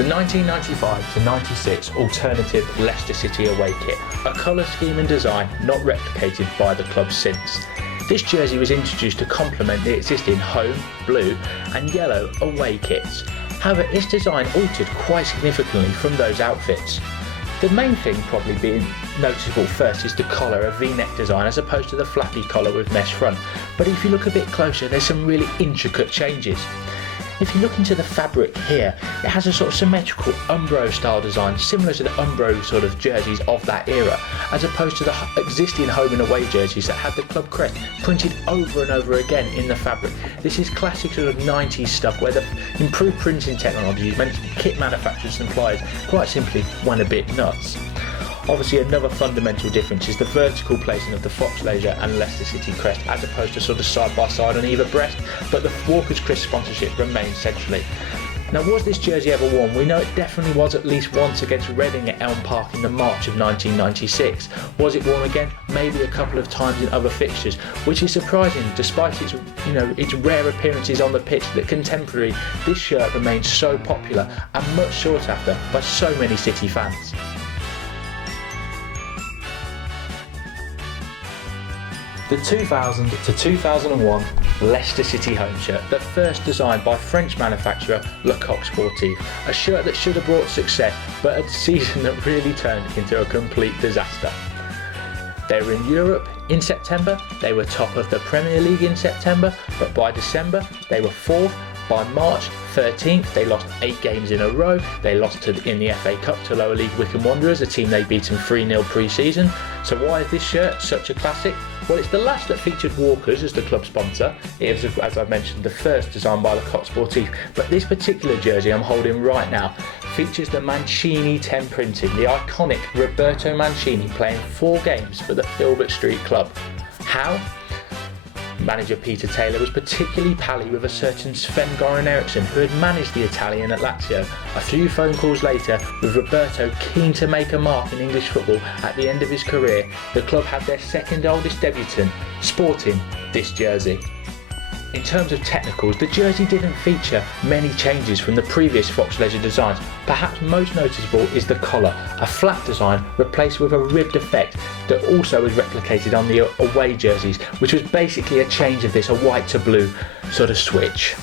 The 1995 to 96 alternative Leicester City away kit, a colour scheme and design not replicated by the club since. This jersey was introduced to complement the existing home, blue and yellow away kits. However, its design altered quite significantly from those outfits. The main thing probably being noticeable first is the collar, a V-neck design as opposed to the flappy collar with mesh front. But if you look a bit closer, there's some really intricate changes. If you look into the fabric here, it has a sort of symmetrical Umbro style design, similar to the Umbro sort of jerseys of that era, as opposed to the existing home and away jerseys that had the club crest printed over and over again in the fabric. This is classic sort of 90s stuff where the improved printing technology meant kit manufacturers and suppliers quite simply went a bit nuts. Obviously, another fundamental difference is the vertical placing of the Fox Leisure and Leicester City crest as opposed to sort of side by side on either breast, but the Walker's Crisp sponsorship remains centrally. Now, was this jersey ever worn? We know it definitely was at least once against Reading at Elm Park in the March of 1996. Was it worn again? Maybe a couple of times in other fixtures, which is surprising despite its rare appearances on the pitch that contemporary this shirt remains so popular and much sought after by so many City fans. The 2000 to 2001 Leicester City home shirt, the first designed by French manufacturer Le Coq Sportif, a shirt that should have brought success but a season that really turned into a complete disaster. They were in Europe in September, they were top of the Premier League in September, but by December they were fourth. By March 13th, they lost 8 games in a row. They lost in the FA Cup to lower league Wycombe Wanderers, a team they'd beaten 3-0 pre-season. So why is this shirt such a classic? Well, it's the last that featured Walkers as the club sponsor. It was, as I mentioned, the first designed by Le Coq Sportif. But this particular jersey I'm holding right now features the Mancini 10 printing, the iconic Roberto Mancini playing 4 games for the Filbert Street club. How? Manager Peter Taylor was particularly pally with a certain Sven-Goran Eriksson, who had managed the Italian at Lazio. A few phone calls later, with Roberto keen to make a mark in English football at the end of his career, the club had their second oldest debutant sporting this jersey. In terms of technicals, the jersey didn't feature many changes from the previous Fox Leisure designs. Perhaps most noticeable is the collar, a flat design replaced with a ribbed effect that also was replicated on the away jerseys, which was basically a change of this, a white to blue sort of switch.